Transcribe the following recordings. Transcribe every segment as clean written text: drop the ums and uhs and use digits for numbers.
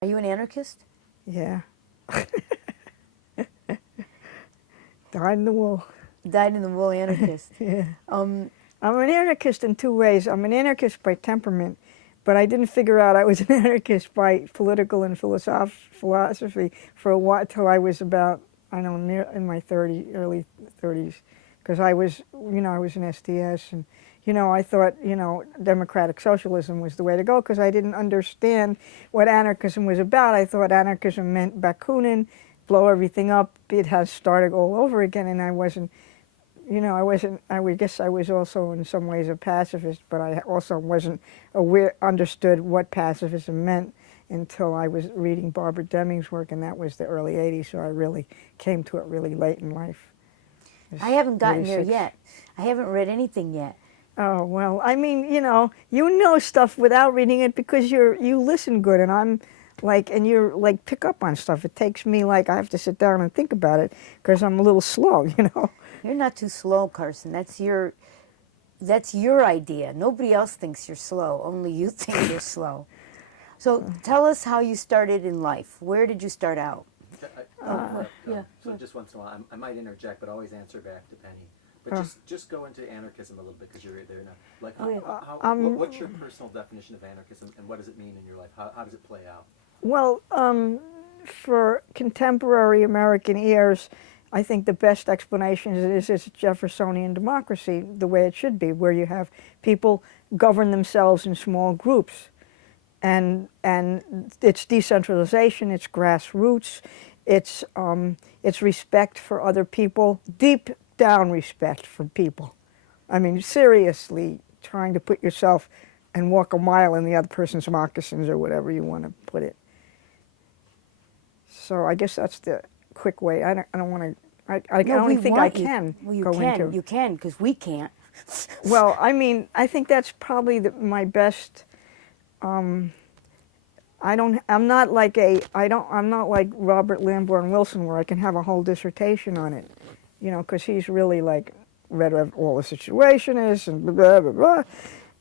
Are you an anarchist? Yeah. Dyed in the wool. Dyed in the wool anarchist. Yeah. Um, I'm an anarchist in two ways. I'm an anarchist by temperament, but I didn't figure out I was an anarchist by political and philosophy for a while, till I was about, I don't know, in my early 30s, because I was, I was an SDS, and, I thought, democratic socialism was the way to go, because I didn't understand what anarchism was about. I thought anarchism meant Bakunin, blow everything up, it has started all over again, and I wasn't, I would guess I was also in some ways a pacifist, but I also wasn't understood what pacifism meant until I was reading Barbara Deming's work, and that was the early 80s, so I really came to it really late in life. I haven't gotten 46. there yet. I haven't read anything yet. Oh, well, I mean, you know stuff without reading it because you listen good, and I'm like, and you're like pick up on stuff. It takes me like I have to sit down and think about it because I'm a little slow, You're not too slow, Carsin. That's your idea. Nobody else thinks you're slow. Only you think you're slow. So tell us how you started in life. Where did you start out? So just once in a while, I might interject, but always answer back to Penny. But just go into anarchism a little bit because you're there now. Like, what's your personal definition of anarchism, and what does it mean in your life? How does it play out? Well, for contemporary American ears, I think the best explanation is it's Jeffersonian democracy, the way it should be, where you have people govern themselves in small groups. And it's decentralization, it's grassroots, it's respect for other people, deep down respect for people. I mean, seriously trying to put yourself and walk a mile in the other person's moccasins or whatever you want to put it. So I guess that's the quick way. I don't want to. I don't think I can go into. You can because we can't. Well, I mean, I think that's probably my best. I'm not like Robert Lamborn Wilson where I can have a whole dissertation on it, because he's really like read all the situation is and blah blah blah,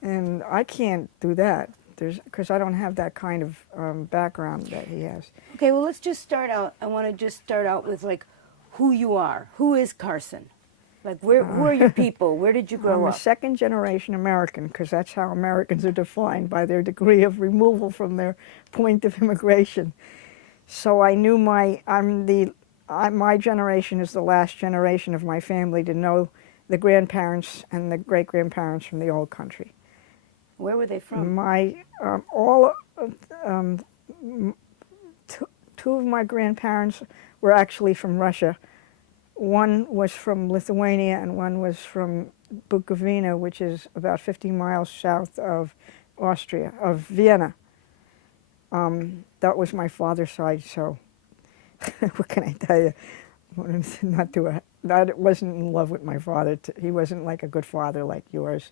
and I can't do that. Because I don't have that kind of background that he has. Okay, well, let's just start out. I want to just start out with like who you are. Who is Carsin? Like, who are your people? Where did you grow up? I'm a second-generation American, because that's how Americans are defined, by their degree of removal from their point of immigration. So I knew my generation is the last generation of my family to know the grandparents and the great-grandparents from the old country. Where were they from? Two of my grandparents were actually from Russia. One was from Lithuania and one was from Bukovina, which is about 50 miles south of Austria, of Vienna. That was my father's side, so what can I tell you? I wasn't in love with my father. He wasn't like a good father like yours.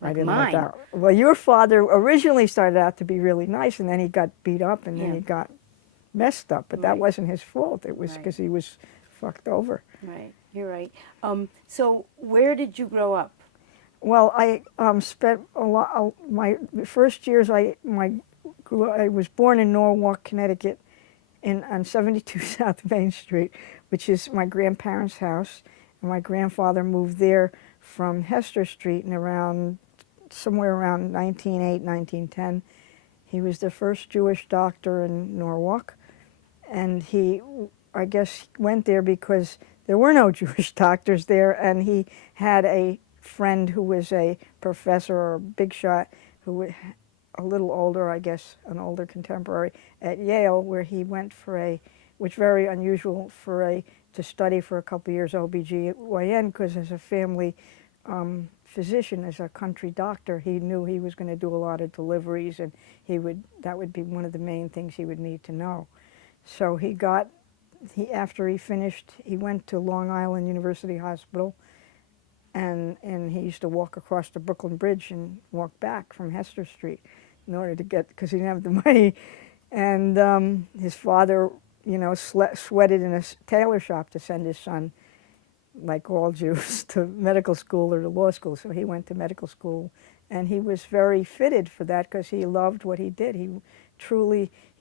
Like I didn't mine. like that. Well, your father originally started out to be really nice, and then he got beat up, and then he got messed up. But that wasn't his fault. It was because he was fucked over. Right, you're right. So where did you grow up? Well, I spent a lot. My first years, I was born in Norwalk, Connecticut, on 72 South Main Street, which is my grandparents' house. And my grandfather moved there from Hester Street in somewhere around 1908, 1910. He was the first Jewish doctor in Norwalk, and he, I guess, went there because there were no Jewish doctors there, and he had a friend who was a professor or a big shot who was a little older, I guess, an older contemporary at Yale, where he went which very unusual to study for a couple of years OBGYN, because as a family physician, as a country doctor, he knew he was going to do a lot of deliveries, and that would be one of the main things he would need to know. So after he finished, he went to Long Island University Hospital, and he used to walk across the Brooklyn Bridge and walk back from Hester Street in order to because he didn't have the money. And his father, sweated in a tailor shop to send his son, like all Jews, to medical school or to law school. So he went to medical school, and he was very fitted for that because he loved what he did.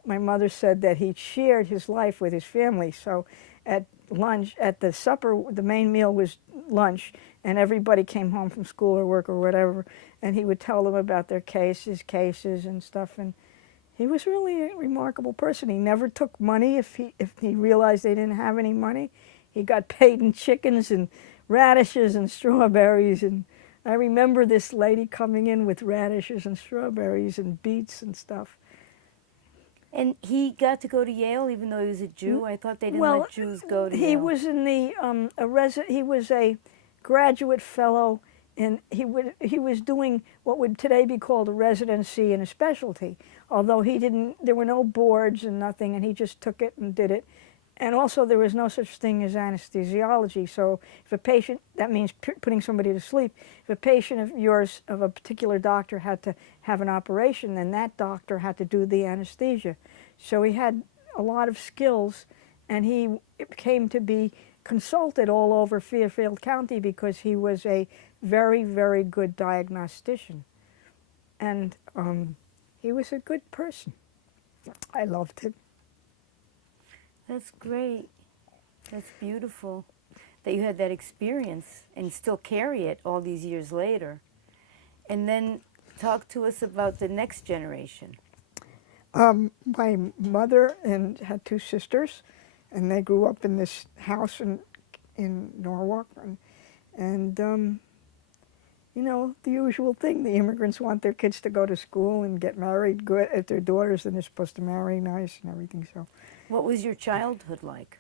my mother said that he shared his life with his family. So at lunch, at the supper, the main meal was lunch, and everybody came home from school or work or whatever, and he would tell them about their cases and stuff. And he was really a remarkable person. He never took money if he realized they didn't have any money. He got paid in chickens and radishes and strawberries. And I remember this lady coming in with radishes and strawberries and beets and stuff. And he got to go to Yale even though he was a Jew? I thought they didn't let Jews go to Yale. He was in the he was a graduate fellow, and he was doing what would today be called a residency and a specialty. Although there were no boards and nothing, and he just took it and did it. And also there was no such thing as anesthesiology. So if a patient, that means putting somebody to sleep. If a patient of yours, of a particular doctor, had to have an operation, then that doctor had to do the anesthesia. So he had a lot of skills, and he came to be consulted all over Fairfield County because he was a very, very good diagnostician. And he was a good person. I loved him. That's great. That's beautiful that you had that experience and still carry it all these years later. And then talk to us about the next generation. My mother had two sisters, and they grew up in this house in Norwalk. And you know, the usual thing. The immigrants want their kids to go to school and get married good at their daughters, and they're supposed to marry nice and everything. So, what was your childhood like?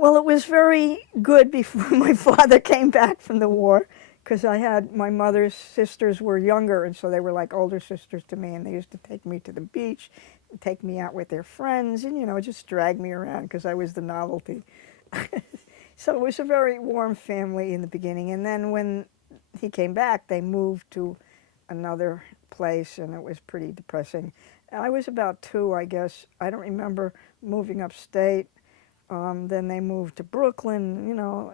well, it was very good before my father came back from the war, because my mother's sisters were younger, and so they were like older sisters to me, and they used to take me to the beach, and take me out with their friends, and, you know, just drag me around because I was the novelty. So it was a very warm family in the beginning, and then when he came back, they moved to another place, and it was pretty depressing. I was about 2, I guess. I don't remember moving upstate. Then they moved to Brooklyn. You know,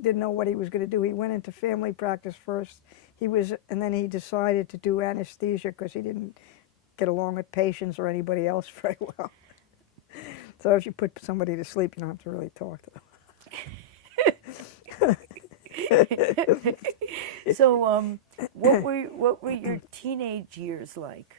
didn't know what he was going to do. He went into family practice first. And then he decided to do anesthesia because he didn't get along with patients or anybody else very well. So if you put somebody to sleep, you don't have to really talk to them. So, what were your teenage years like?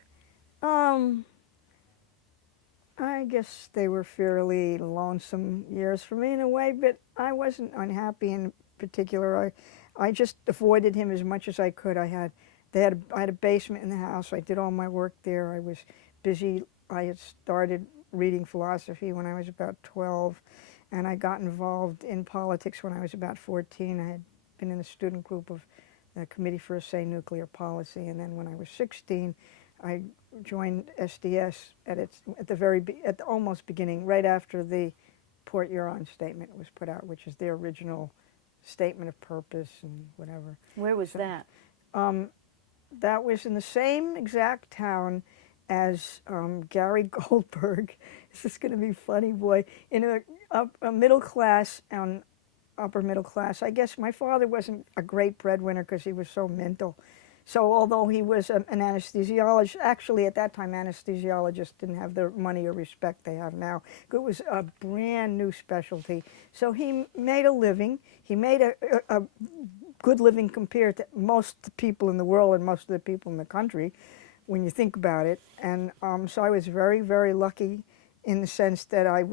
I guess they were fairly lonesome years for me in a way, but I wasn't unhappy in particular. I just avoided him as much as I could. I had a basement in the house. I did all my work there. I was busy. I had started reading philosophy when I was about 12, and I got involved in politics when I was about 14. I had been in the student group of the Committee for Assay Nuclear Policy, and then when I was 16, I joined SDS at the almost beginning, right after the Port Huron Statement was put out, which is their original statement of purpose and whatever. Where was that? That was in the same exact town as Gary Goldberg. This is going to be funny, boy. In a middle class and upper middle class. I guess my father wasn't a great breadwinner because he was so mental. So although he was an anesthesiologist, actually at that time anesthesiologists didn't have the money or respect they have now. It was a brand new specialty. So he made a living. He made a good living compared to most of the people in the world and most of the people in the country, when you think about it. And so I was very, very lucky in the sense that I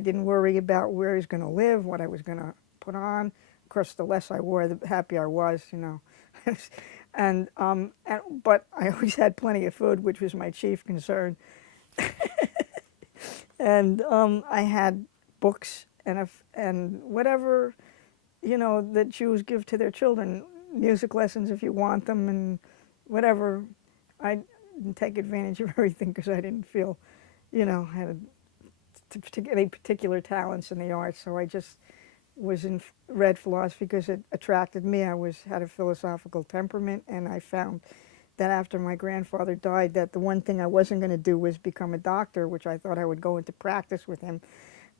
didn't worry about where I was going to live, what I was going to put on. Of course, the less I wore, the happier I was, you know. But I always had plenty of food, which was my chief concern. And I had books and whatever, you know, that Jews give to their children, music lessons if you want them, and whatever. I didn't take advantage of everything because I didn't feel, you know, had any particular talents in the arts. So I just read philosophy because it attracted me. I had a philosophical temperament, and I found that after my grandfather died, that the one thing I wasn't going to do was become a doctor, which I thought I would go into practice with him.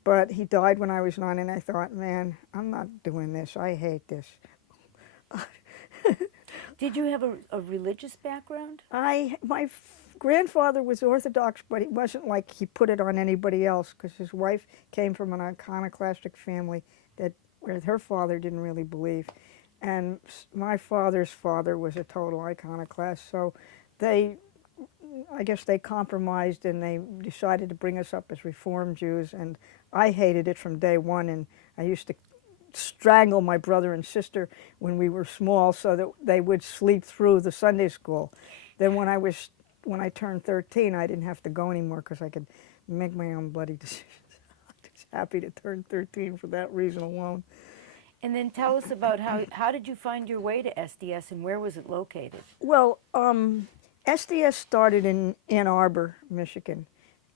But he died when I was 9, and I thought, man, I'm not doing this. I hate this. Did you have a religious background? grandfather was Orthodox, but it wasn't like he put it on anybody else, because his wife came from an iconoclastic family where her father didn't really believe. And my father's father was a total iconoclast, so I guess they compromised and they decided to bring us up as Reformed Jews, and I hated it from day one, and I used to strangle my brother and sister when we were small so that they would sleep through the Sunday school. Then when I turned 13, I didn't have to go anymore because I could make my own bloody decisions. I was happy to turn 13 for that reason alone. And then tell us about how did you find your way to SDS and where was it located? Well, SDS started in Ann Arbor, Michigan,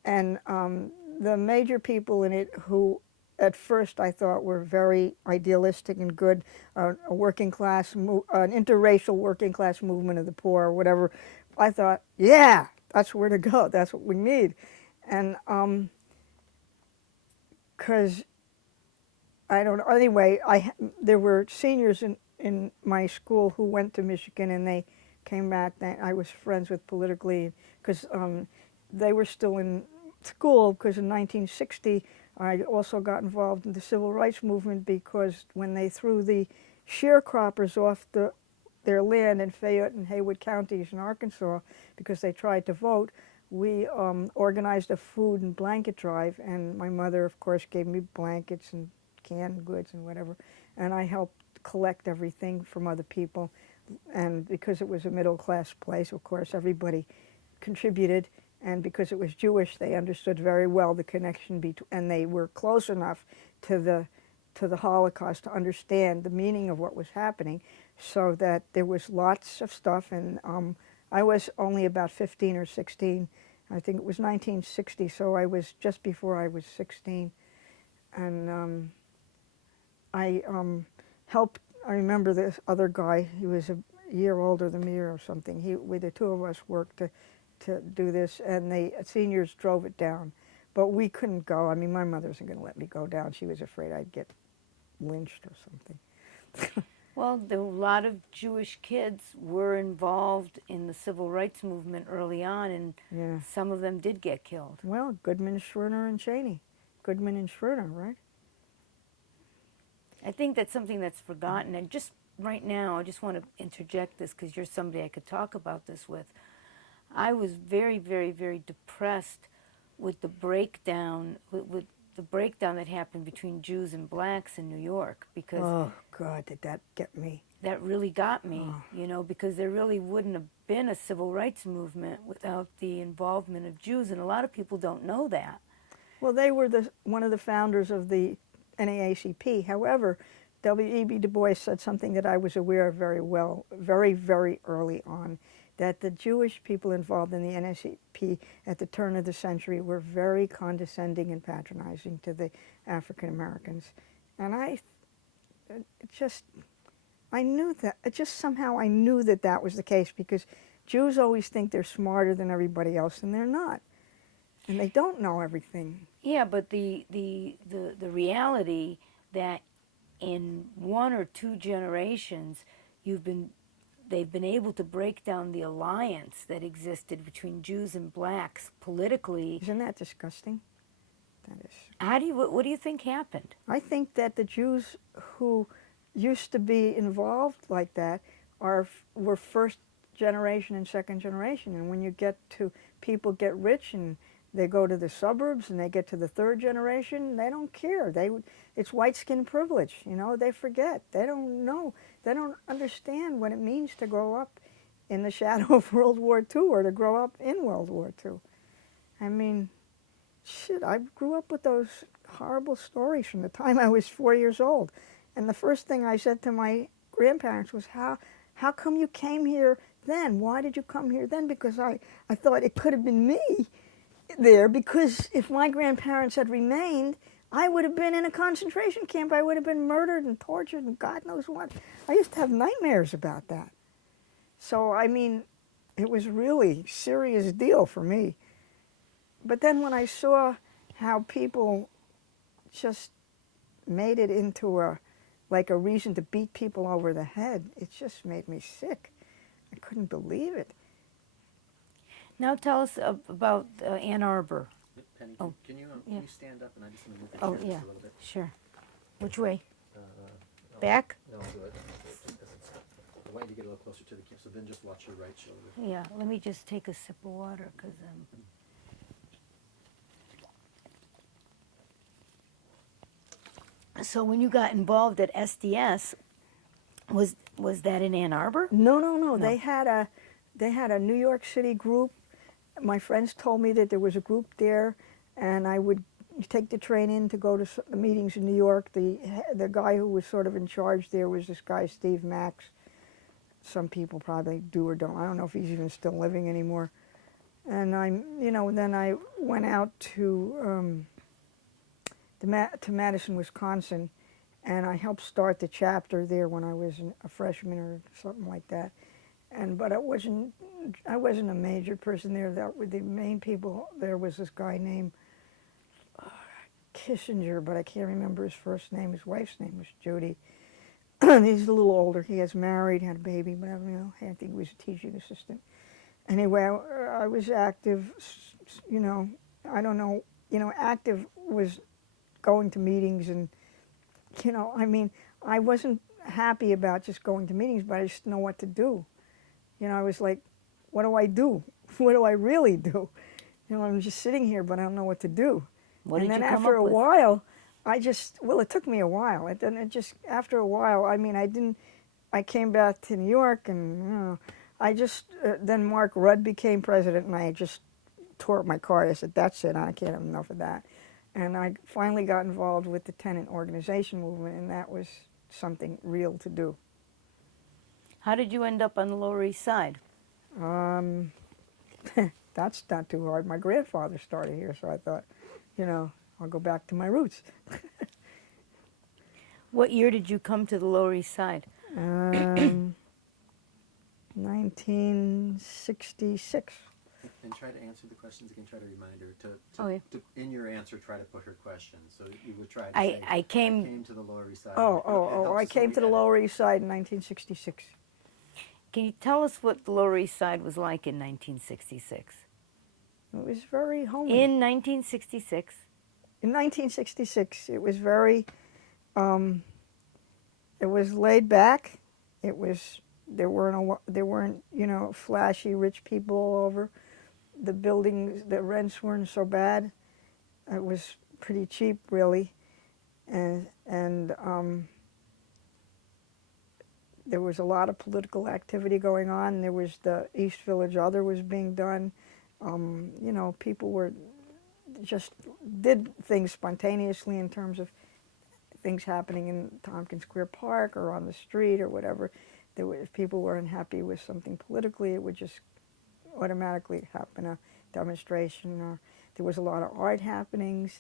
and the major people in it who at first I thought were very idealistic and good, a working class, an interracial working class movement of the poor or whatever, I thought, yeah, that's where to go, that's what we need. And because I don't know. Anyway, there were seniors in my school who went to Michigan, and they came back. I was friends with politically, because they were still in school, because in 1960 I also got involved in the civil rights movement, because when they threw the sharecroppers off their land in Fayette and Haywood counties in Arkansas because they tried to vote, we organized a food and blanket drive, and my mother, of course, gave me blankets and canned goods and whatever, and I helped collect everything from other people. And because it was a middle-class place, of course, everybody contributed, and because it was Jewish, they understood very well the connection between, and they were close enough to the Holocaust to understand the meaning of what was happening, so that there was lots of stuff. And I was only about 15 or 16. I think it was 1960, so I was just before I was 16. And I helped. I remember this other guy. He was a year older than me or something. The two of us worked to do this, and the seniors drove it down, but we couldn't go. I mean, my mother wasn't going to let me go down. She was afraid I'd get lynched or something. Well, a lot of Jewish kids were involved in the civil rights movement early on, and Yeah. some of them did get killed. Well, Goodman, Schwerner, and Cheney. Goodman and Schwerner, right? I think that's something that's forgotten. And just right now, I just want to interject this because you're somebody I could talk about this with. I was very, very, very depressed with the breakdown, with the breakdown that happened between Jews and blacks in New York, because Oh, God, did that get me? that really got me, because there really wouldn't have been a civil rights movement without the involvement of Jews, and a lot of people don't know that. Well, they were one of the founders of the NAACP. However, W.E.B. Du Bois said something that I was aware of very well, very, very early on, that the Jewish people involved in the NAACP at the turn of the century were very condescending and patronizing to the African Americans. And I knew that, somehow I knew that was the case, because Jews always think they're smarter than everybody else, and they're not. And they don't know everything. Yeah, but the reality that in 1 or 2 generations they've been able to break down the alliance that existed between Jews and blacks politically. Isn't that disgusting? That is. What do you think happened? I think that the Jews who used to be involved like that were first generation and second generation, and when you get to people get rich and they go to the suburbs and they get to the third generation, they don't care. It's white skin privilege, they forget. They don't know. They don't understand what it means to grow up in the shadow of World War II or to grow up in World War II. I mean, shit, I grew up with those horrible stories from the time I was 4 years old. And the first thing I said to my grandparents was, how come you came here then? Why did you come here then? Because I thought it could have been me there, because if my grandparents had remained, I would have been in a concentration camp. I would have been murdered and tortured and God knows what. I used to have nightmares about that. So, I mean, it was really a serious deal for me. But then when I saw how people just made it into a reason to beat people over the head, it just made me sick. I couldn't believe it. Now tell us about Ann Arbor. Penny, Oh, can you yeah. stand up and I just want to move the Oh, chair yeah, just a little bit? sure. Which way? No, Back? No, I'll do it. Just 'cause I want you to get a little closer to the camera, so then just watch your right shoulder. Yeah, let me just take a sip of water, because So when you got involved at SDS, was that in Ann Arbor? No, no, No. no. They had a New York City group. My friends told me that there was a group there, and I would take the train in to go to the meetings in New York. The guy who was sort of in charge there was this guy, Steve Max. Some people probably do or don't. I don't know if he's even still living anymore. And then I went out to Madison, Wisconsin, and I helped start the chapter there when I was a freshman or something like that. But I wasn't a major person there. The main people there was this guy named Kissinger, but I can't remember his first name. His wife's name was Judy. He's a little older. He has married, had a baby, but I think he was a teaching assistant. Anyway, I was active. I don't know. Active was going to meetings, and I wasn't happy about just going to meetings, but I just didn't know what to do. I was like, what do I do? What do I really do? I'm just sitting here, but I don't know what to do. What did and then you come after up a with? while, it took me a while. After a while, I came back to New York, and then Mark Rudd became president, and I just tore up my car. I said, that's it, I can't have enough of that. And I finally got involved with the tenant organization movement, and that was something real to do. How did you end up on the Lower East Side? That's not too hard. My grandfather started here, so I thought, I'll go back to my roots. What year did you come to the Lower East Side? 1966. And try to answer the questions again. Try to remind her to in your answer, try to put her question. So you would try to say, I came to the Lower East Side. I came to the Lower East Side in 1966. Can you tell us what the Lower East Side was like in 1966? It was very homely. In 1966? In 1966, it was very, it was laid back. There weren't flashy rich people all over. The buildings, the rents weren't so bad. It was pretty cheap, really, and there was a lot of political activity going on. There was the East Village Other was being done. People just did things spontaneously in terms of things happening in Tompkins Square Park or on the street or whatever. If people were unhappy with something politically, it would just automatically happen, a demonstration. Or there was a lot of art happenings.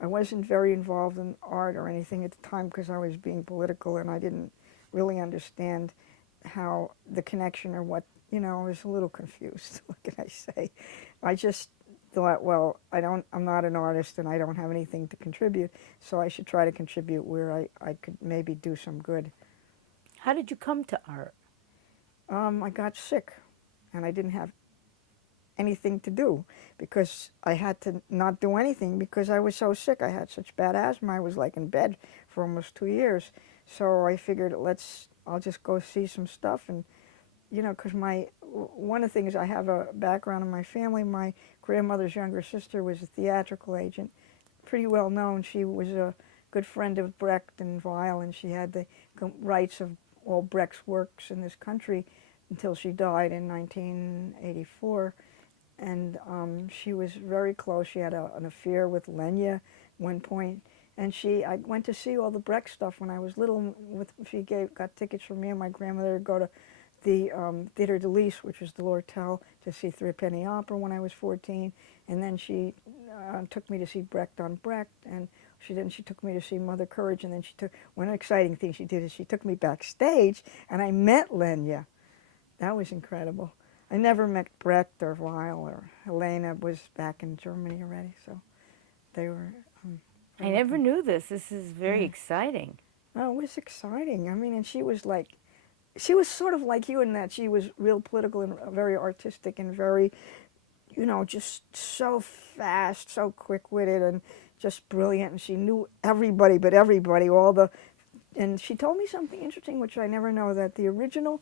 I wasn't very involved in art or anything at the time because I was being political and I didn't really understand how the connection or what, I was a little confused. What can I say? I just thought, well, I'm not an artist and I don't have anything to contribute, so I should try to contribute where I could maybe do some good. How did you come to art? I got sick and I didn't have anything to do because I had to not do anything because I was so sick. I had such bad asthma. I was like in bed for almost 2 years. So I figured I'll just go see some stuff. And, because one of the things, I have a background in my family. My grandmother's younger sister was a theatrical agent, pretty well known. She was a good friend of Brecht and Weill, and she had the rights of all Brecht's works in this country until she died in 1984. And she was very close. She had an affair with Lenya one point. And I went to see all the Brecht stuff when I was little. She got tickets for me and my grandmother to go to the Theatre de Lys, which was the Lortel, to see Threepenny Opera when I was 14. And then she took me to see Brecht on Brecht. And she took me to see Mother Courage. And then one exciting thing she did is she took me backstage, and I met Lenya. That was incredible. I never met Brecht or Weill, or Helena was back in Germany already, so they were... I never knew this. This is very exciting. Oh, it was exciting. And she was like she was sort of like you in that she was real political and very artistic and very, just so fast, so quick-witted and just brilliant. And she knew everybody but everybody, and she told me something interesting, which I never know, that the original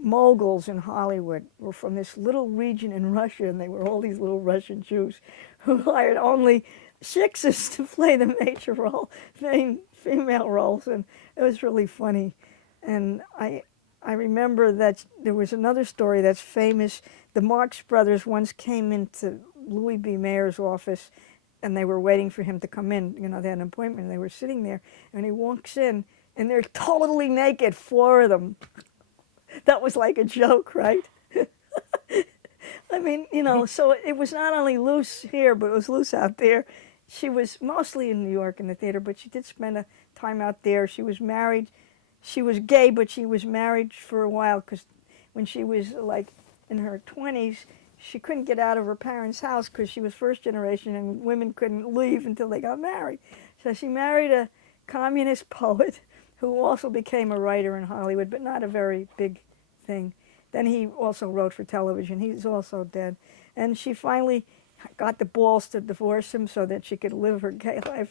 moguls in Hollywood were from this little region in Russia, and they were all these little Russian Jews who hired only shiksas to play the major role, main female roles, and it was really funny. And I remember that there was another story that's famous. The Marx Brothers once came into Louis B. Mayer's office, and they were waiting for him to come in. They had an appointment, and they were sitting there, and he walks in, and they're totally naked, four of them. That was like a joke, right? I mean, so it was not only loose here, but it was loose out there. She was mostly in New York in the theater, but she did spend a time out there. She was married. She was gay, but she was married for a while because when she was like in her 20s, she couldn't get out of her parents' house because she was first generation and women couldn't leave until they got married. So she married a communist poet who also became a writer in Hollywood, but not a very big thing. Then he also wrote for television. He's also dead. And she finally got the balls to divorce him so that she could live her gay life,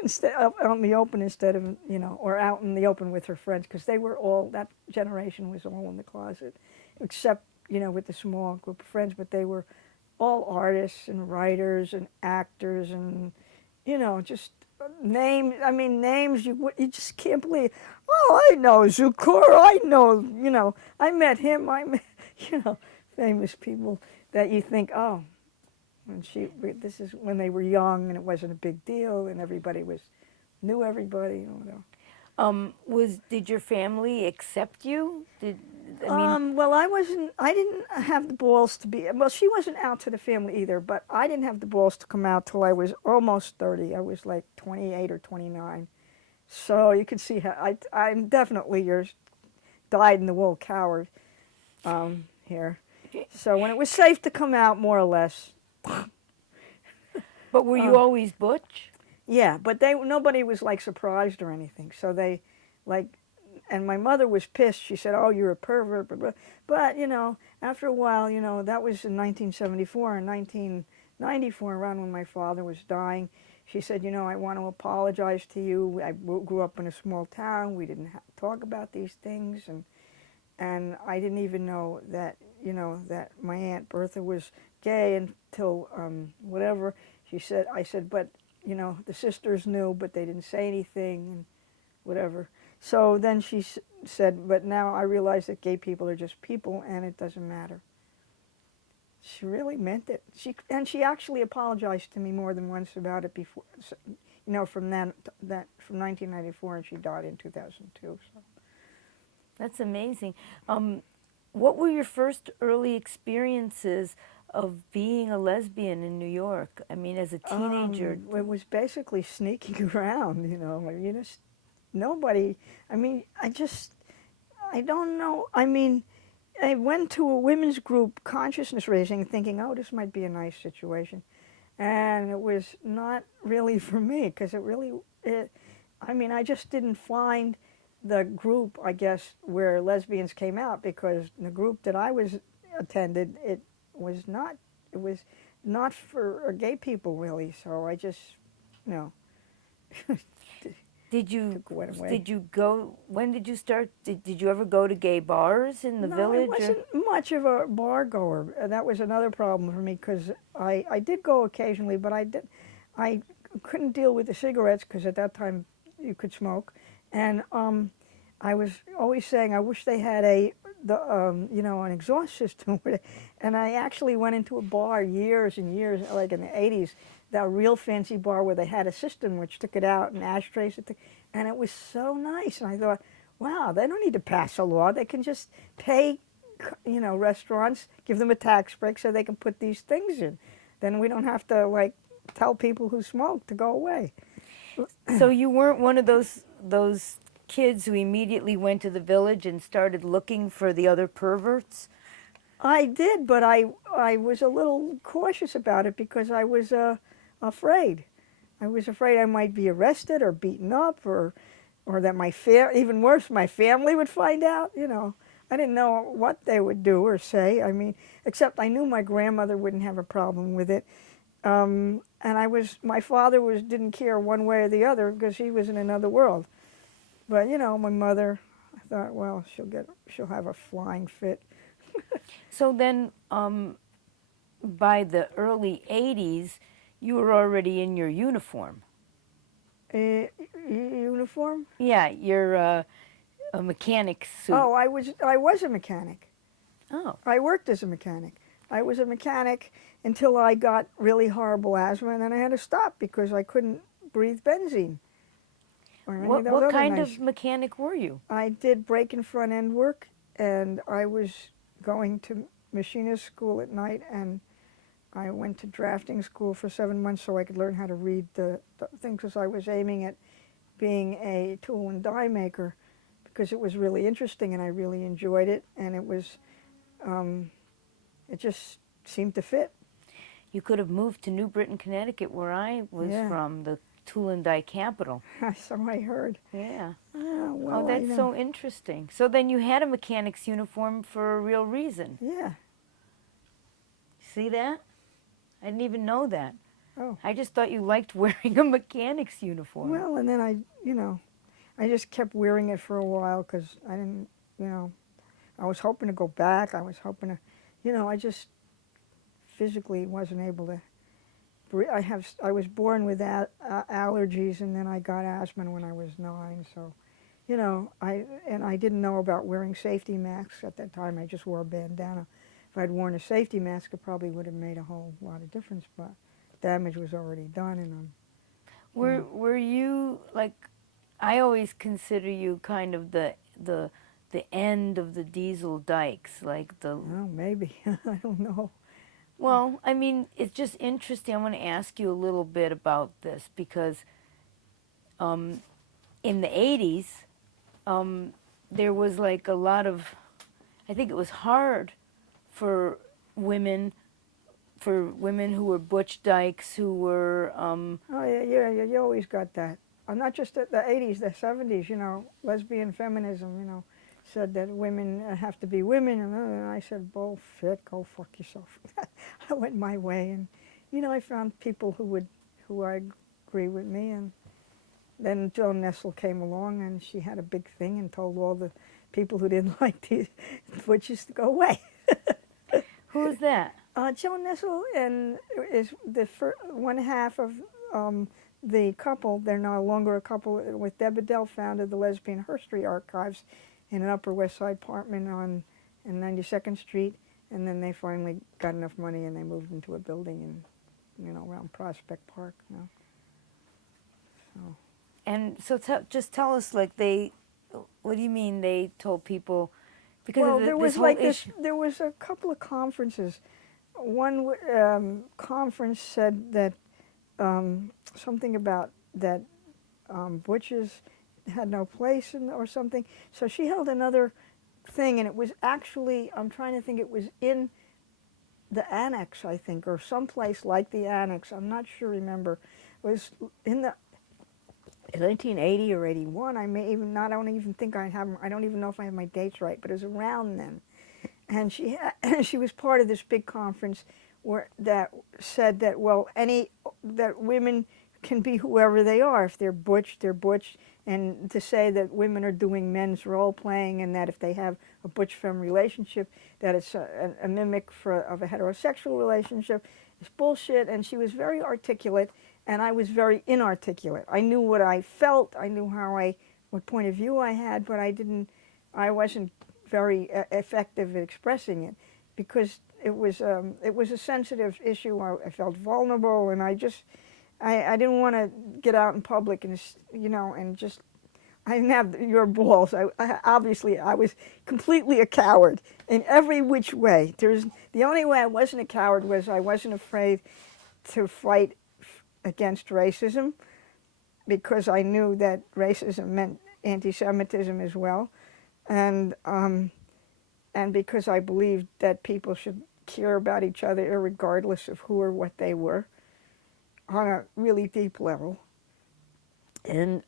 instead out in the open instead of, or out in the open with her friends, because they were all, that generation was all in the closet, except, with the small group of friends, but they were all artists and writers and actors and, just names you just can't believe. Oh, I know Zucor. I know, I met him. I met, famous people that you think, oh, this is when they were young and it wasn't a big deal and everybody knew everybody. Did your family accept you? Well, I didn't have the balls to be, well, she wasn't out to the family either, but I didn't have the balls to come out till I was almost 30. I was like 28 or 29. So you can see how I'm definitely your dyed-in-the-wool coward here. So when it was safe to come out, more or less. But were you always butch? Yeah, but nobody was like surprised or anything. So they, and my mother was pissed. She said, "Oh, you're a pervert." But after a while, that was in 1974. In 1994, around when my father was dying, she said, "I want to apologize to you. I grew up in a small town. We didn't talk about these things, and I didn't even know that, that my Aunt Bertha was gay until whatever." I said, "But, the sisters knew, but they didn't say anything and whatever." So then she said, "But now I realize that gay people are just people and it doesn't matter." She really meant it. She actually apologized to me more than once about it before, from from 1994, and she died in 2002. So. That's amazing. What were your first early experiences of being a lesbian in New York? I mean, as a teenager. It was basically sneaking around, nobody, I don't know. I went to a women's group consciousness raising thinking, oh, this might be a nice situation. And it was not really for me because I just didn't find the group, I guess, where lesbians came out, because the group that I attended, it was not for gay people really. So I just, Did you go, when did you start, did you ever go to gay bars in the village? No, I wasn't much of a bar goer. That was another problem for me, because I did go occasionally, but I couldn't deal with the cigarettes, because at that time you could smoke. And I was always saying, I wish they had an exhaust system. And I actually went into a bar years and years, like in the 80s, that real fancy bar where they had a system which took it out and ashtrays, and it was so nice. And I thought, wow, they don't need to pass a law. They can just pay, restaurants, give them a tax break so they can put these things in. Then we don't have to tell people who smoke to go away. So you weren't one of those kids who immediately went to the village and started looking for the other perverts? I did, but I was a little cautious about it because I was afraid. I was afraid I might be arrested or beaten up or, or that even worse, my family would find out, you know. I didn't know what they would do or say. I mean, except I knew my grandmother wouldn't have a problem with it. And my father didn't care one way or the other because he was in another world. But, you know, my mother, I thought, well, she'll have a flying fit. So then, by the early 80s, you were already in your uniform. Uniform? Yeah, your a mechanic suit. Oh, I was a mechanic. Oh. I worked as a mechanic. I was a mechanic until I got really horrible asthma, and then I had to stop because I couldn't breathe benzene. Or any of those What other kind nice. of mechanic were you? I did brake and front end work, and I was going to machinist school at night, and I went to drafting school for 7 months so I could learn how to read the things, because I was aiming at being a tool and die maker because it was really interesting and I really enjoyed it, and it just seemed to fit. You could have moved to New Britain, Connecticut, where I was from, the tool and die capital. So I heard. Yeah. Well, Oh, that's so interesting. So then you had a mechanic's uniform for a real reason. Yeah. See that? I didn't even know that. Oh. I just thought you liked wearing a mechanic's uniform. Well, and then I just kept wearing it for a while because I didn't, I was hoping to go back. I was hoping to, I just physically wasn't able to breathe. I was born with allergies, and then I got asthma when I was 9. So, I didn't know about wearing safety masks at that time. I just wore a bandana. If I'd worn a safety mask, it probably would have made a whole lot of difference, but damage was already done. And were you, like, I always consider you kind of the end of the diesel dykes, like the... Oh, maybe. I don't know. Well, I mean, it's just interesting. I want to ask you a little bit about this because in the 80s, there was like a lot of, I think it was hard for women who were butch dykes, who were... Oh, yeah, you always got that. Not just the 80s, the 70s, lesbian feminism, said that women have to be women, and I said, bullshit, go fuck yourself. I went my way, and, I found people who I agree with me, and then Joan Nessel came along, and she had a big thing and told all the people who didn't like the butches to go away. Who is that? Joan Nessel is the one half of the couple. They're no longer a couple. With Deb Adele founded the Lesbian History Archives in an Upper West Side apartment on 92nd Street, and then they finally got enough money and they moved into a building in, around Prospect Park now. So. And so just tell us, like, what do you mean they told people? Because well, of there was there was a couple of conferences. One conference said that something about that butches had no place or something. So she held another thing, and it was actually, I'm trying to think, it was in the annex, I think, or someplace like the annex. I'm not sure, remember. It was in the 1980 or 81. I don't even know if I have my dates right, but it was around then. And she was part of this big conference that said that, well, that women can be whoever they are. If they're butch, they're butch. And to say that women are doing men's role playing, and that if they have a butch-femme relationship, that it's a mimic of a heterosexual relationship, is bullshit. And she was very articulate, and I was very inarticulate. I knew what I felt, I knew what point of view I had, but I wasn't very effective at expressing it, because it was a sensitive issue. I felt vulnerable, and I didn't want to get out in public and I didn't have your balls. Obviously I was completely a coward in every which way. The only way I wasn't a coward was I wasn't afraid to fight against racism, because I knew that racism meant anti-Semitism as well, and because I believed that people should care about each other regardless of who or what they were, on a really deep level. And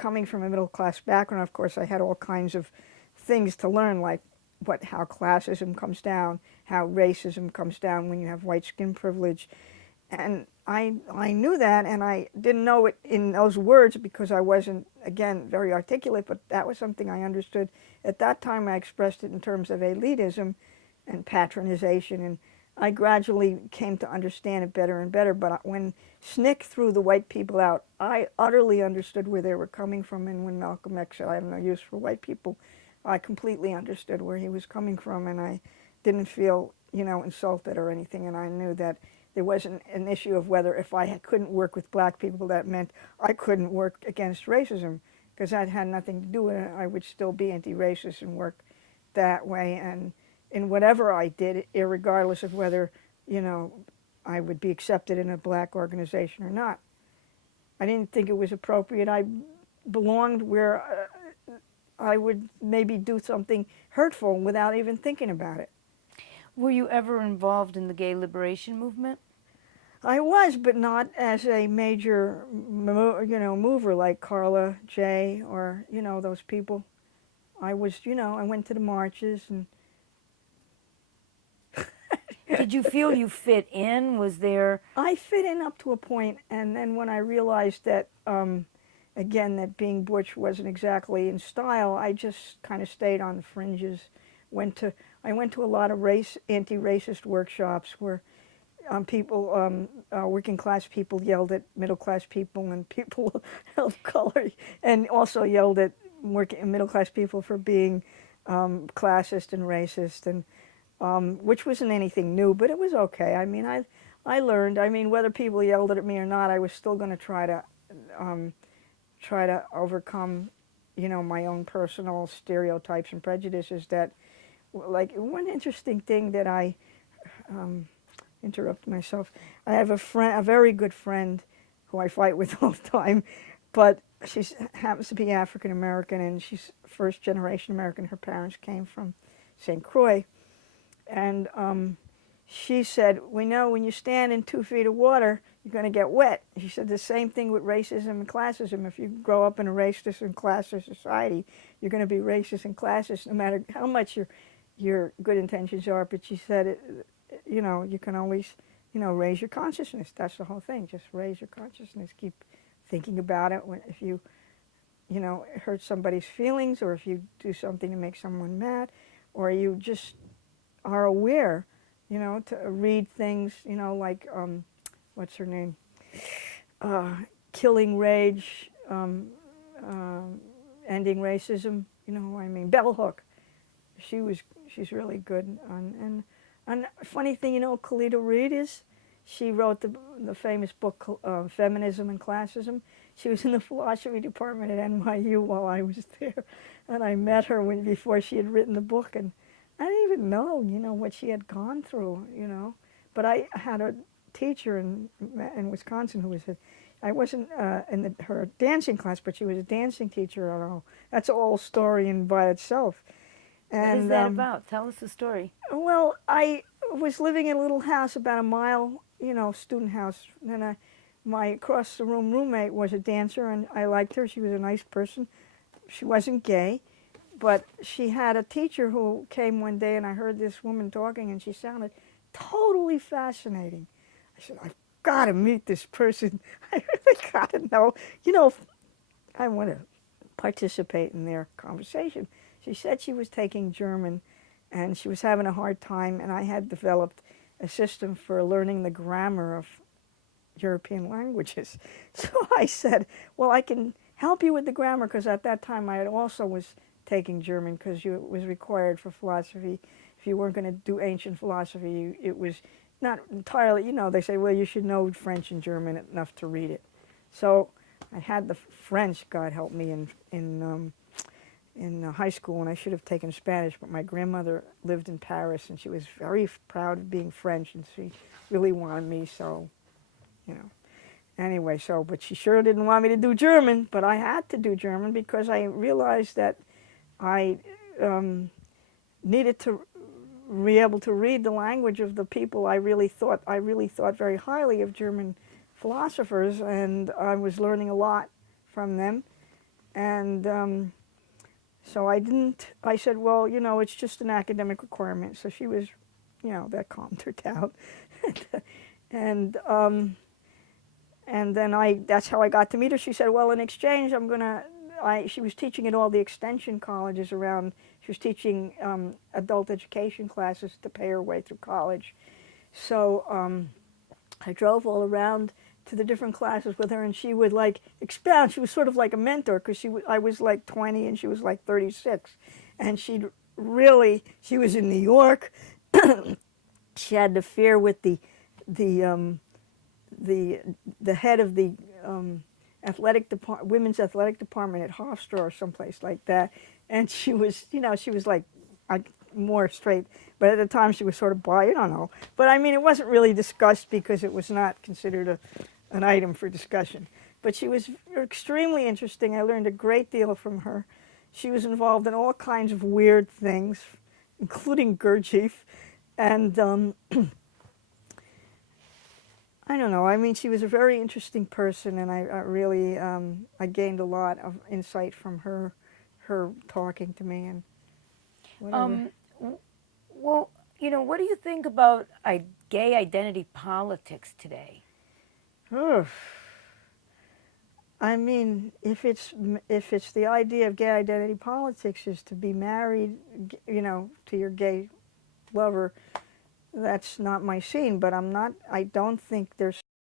coming from a middle-class background, of course, I had all kinds of things to learn, like how classism comes down, how racism comes down when you have white skin privilege. And I knew that, and I didn't know it in those words because I wasn't, again, very articulate, but that was something I understood. At that time, I expressed it in terms of elitism and patronization, and I gradually came to understand it better and better. But when SNCC threw the white people out, I utterly understood where they were coming from, and when Malcolm X said, I have no use for white people, I completely understood where he was coming from, and I didn't feel, insulted or anything, and I knew that there wasn't an issue of whether if I couldn't work with black people, that meant I couldn't work against racism, because that had nothing to do with it. I would still be anti-racist and work that way, and in whatever I did, irregardless of whether, I would be accepted in a black organization or not. I didn't think it was appropriate. I belonged where I would maybe do something hurtful without even thinking about it. Were you ever involved in the gay liberation movement? I was, but not as a major, mover like Carla J. or, those people. I was, I went to the marches and... Did you feel you fit in? Was there... I fit in up to a point, and then when I realized that, again, that being butch wasn't exactly in style, I just kind of stayed on the fringes. I went to a lot of anti-racist workshops where people, working class people yelled at middle class people and people of color, and also yelled at middle class people for being classist and racist, and which wasn't anything new, but it was okay. I mean, I learned. I mean, whether people yelled at me or not, I was still going to try to overcome, my own personal stereotypes and prejudices that. Like, one interesting thing that I interrupt myself. I have a very good friend who I fight with all the time, but she happens to be African American, and she's first generation American. Her parents came from St. Croix, and she said, "We know when you stand in 2 feet of water, you're going to get wet." She said the same thing with racism and classism. If you grow up in a racist and classist society, you're going to be racist and classist no matter how much your good intentions are. But she said, you can always, raise your consciousness. That's the whole thing. Just raise your consciousness. Keep thinking about it. If you, hurt somebody's feelings, or if you do something to make someone mad, or you just are aware, to read things, like, what's her name? Killing Rage, Ending Racism. You know who I mean? Bell Hook. She's really good. And funny thing, Kalita Reed she wrote the famous book, Feminism and Classism. She was in the philosophy department at NYU while I was there. And I met her before she had written the book. And I didn't even know, what she had gone through, But I had a teacher in Wisconsin who was I wasn't in her dancing class, but she was a dancing teacher. I don't know. That's a whole story by itself. And, what is that about? Tell us the story. Well, I was living in a little house about a mile, student house. And my across-the-room roommate was a dancer, and I liked her. She was a nice person. She wasn't gay, but she had a teacher who came one day, and I heard this woman talking, and she sounded totally fascinating. I said, I've got to meet this person. I really got to know. I want to participate in their conversation. She said she was taking German, and she was having a hard time, and I had developed a system for learning the grammar of European languages. So I said, well, I can help you with the grammar, because at that time I also was taking German, because it was required for philosophy. If you weren't going to do ancient philosophy, it was not entirely, they say, well, you should know French and German enough to read it. So I had the French, God help me, in high school, and I should have taken Spanish, but my grandmother lived in Paris, and she was very proud of being French, and she really wanted me, so, Anyway, but she sure didn't want me to do German, but I had to do German because I realized that I needed to be able to read the language of the people I really thought very highly of German philosophers, and I was learning a lot from them. And so I said, well, it's just an academic requirement. So she was, that calmed her down. and and then that's how I got to meet her. She said, well, in exchange, she was teaching at all the extension colleges around. She was teaching adult education classes to pay her way through college. So I drove all around to the different classes with her, and she would expound. She was sort of like a mentor, because I was like 20 and she was like 36, and she was in New York. She had the affair with the head of the women's athletic department at Hofstra or someplace like that, and she was like more straight, but at the time she was sort of bi. I don't know, but I mean, it wasn't really discussed because it was not considered an item for discussion. But she was extremely interesting. I learned a great deal from her. She was involved in all kinds of weird things, including Gurdjieff, and I don't know. I mean, she was a very interesting person, and I really I gained a lot of insight from her talking to me and whatever. Well, what do you think about gay identity politics today? I mean, if it's the idea of gay identity politics is to be married, to your gay lover, that's not my scene. But I don't think there's